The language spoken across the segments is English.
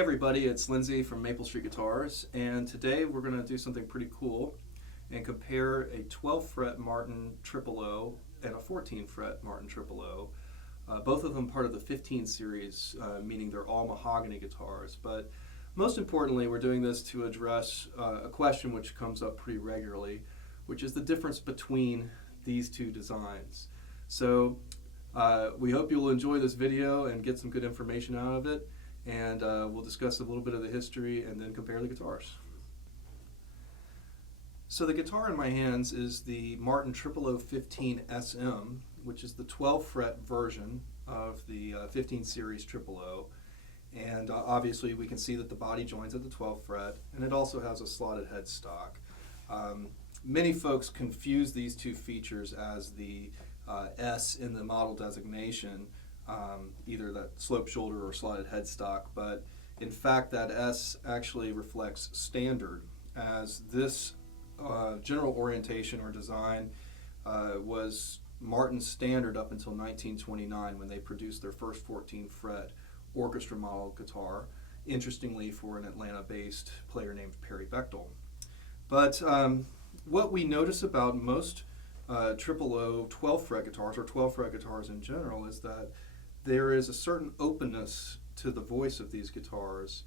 everybody, it's Lindsay from Maple Street Guitars, and today we're going to do something pretty cool and compare a 12 fret Martin Triple O and a 14 fret Martin Triple O. Both of them part of the 15 series, meaning they're all mahogany guitars. But most importantly, we're doing this to address a question which comes up pretty regularly, which is the difference between these two designs. So we hope you'll enjoy this video and get some good information out of it, and we'll discuss a little bit of the history and then compare the guitars. So the guitar in my hands is the Martin Triple O 15 SM, which is the 12 fret version of the 15 series Triple O. And obviously we can see that the body joins at the 12th fret, and it also has a slotted headstock. Many folks confuse these two features as the S in the model designation, either that slope shoulder or slotted headstock, but in fact that S actually reflects standard, as this general orientation or design was Martin's standard up until 1929 when they produced their first 14 fret orchestra model guitar, interestingly for an Atlanta-based player named Perry Bechtel. But what we notice about most Triple O 12 fret guitars, or 12 fret guitars in general, is that there is a certain openness to the voice of these guitars,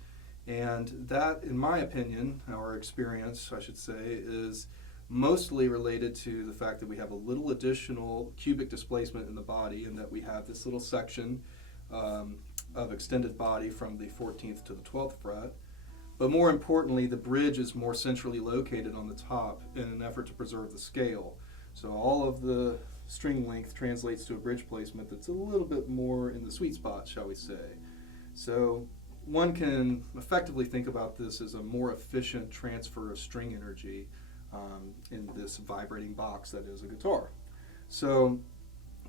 and that, in my opinion, our experience, I should say, is mostly related to the fact that we have a little additional cubic displacement in the body, and that we have this little section of extended body from the 14th to the 12th fret. But more importantly, the bridge is more centrally located on the top in an effort to preserve the scale. So all of the string length translates to a bridge placement that's a little bit more in the sweet spot, shall we say. So one can effectively think about this as a more efficient transfer of string energy in this vibrating box that is a guitar. So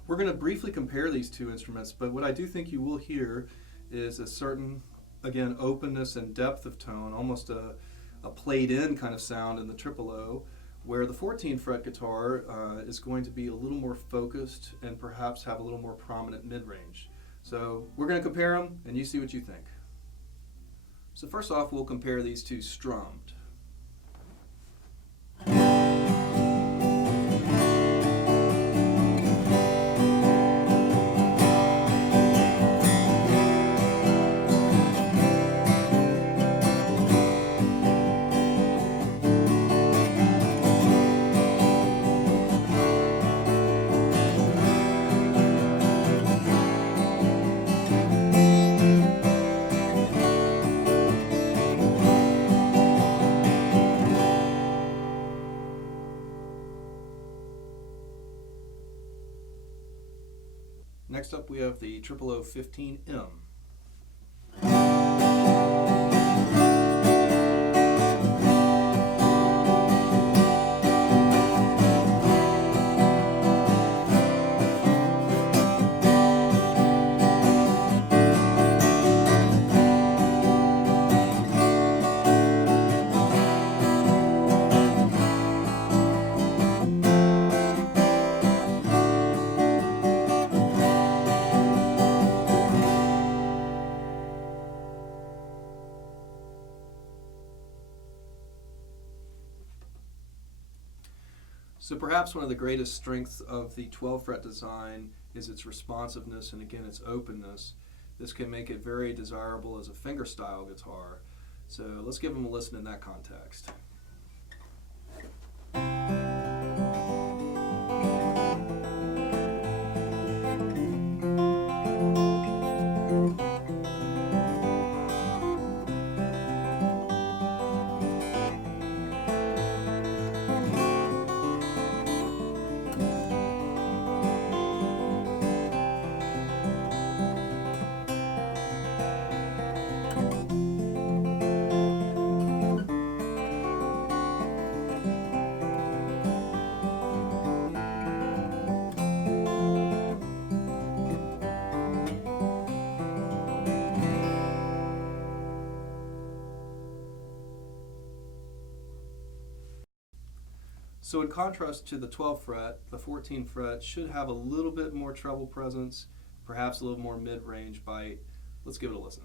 we're going to briefly compare these two instruments, but what I do think you will hear is a certain, again, openness and depth of tone, almost a played-in kind of sound in the Triple O, where the 14 fret guitar is going to be a little more focused and perhaps have a little more prominent mid-range. So we're going to compare them, and you see what you think. So first off, we'll compare these two strummed. Next up we have the Triple O 15M. So perhaps one of the greatest strengths of the 12 fret design is its responsiveness and, again, its openness. This can make it very desirable as a fingerstyle guitar. So let's give them a listen in that context. So in contrast to the 12th fret, the 14th fret should have a little bit more treble presence, perhaps a little more mid-range bite. Let's give it a listen.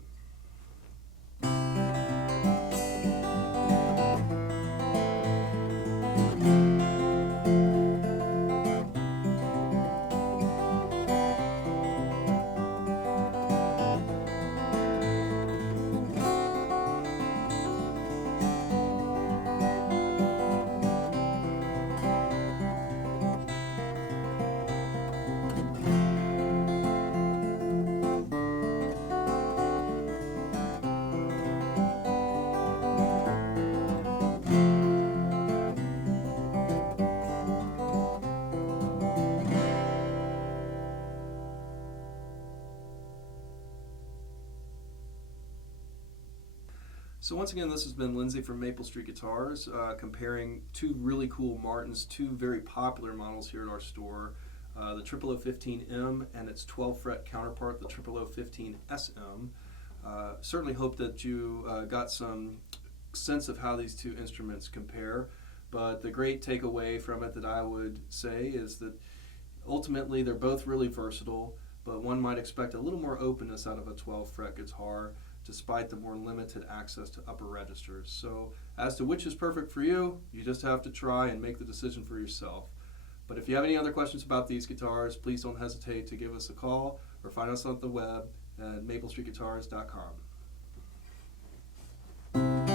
So once again, this has been Lindsay from Maple Street Guitars, comparing two really cool Martins, two very popular models here at our store, the 0015M and its 12-fret counterpart, the 0015SM. Certainly hope that you got some sense of how these two instruments compare, but the great takeaway from it that I would say is that ultimately they're both really versatile, but one might expect a little more openness out of a 12-fret guitar despite the more limited access to upper registers. So as to which is perfect for you, you just have to try and make the decision for yourself. But if you have any other questions about these guitars, please don't hesitate to give us a call or find us on the web at maplestreetguitars.com.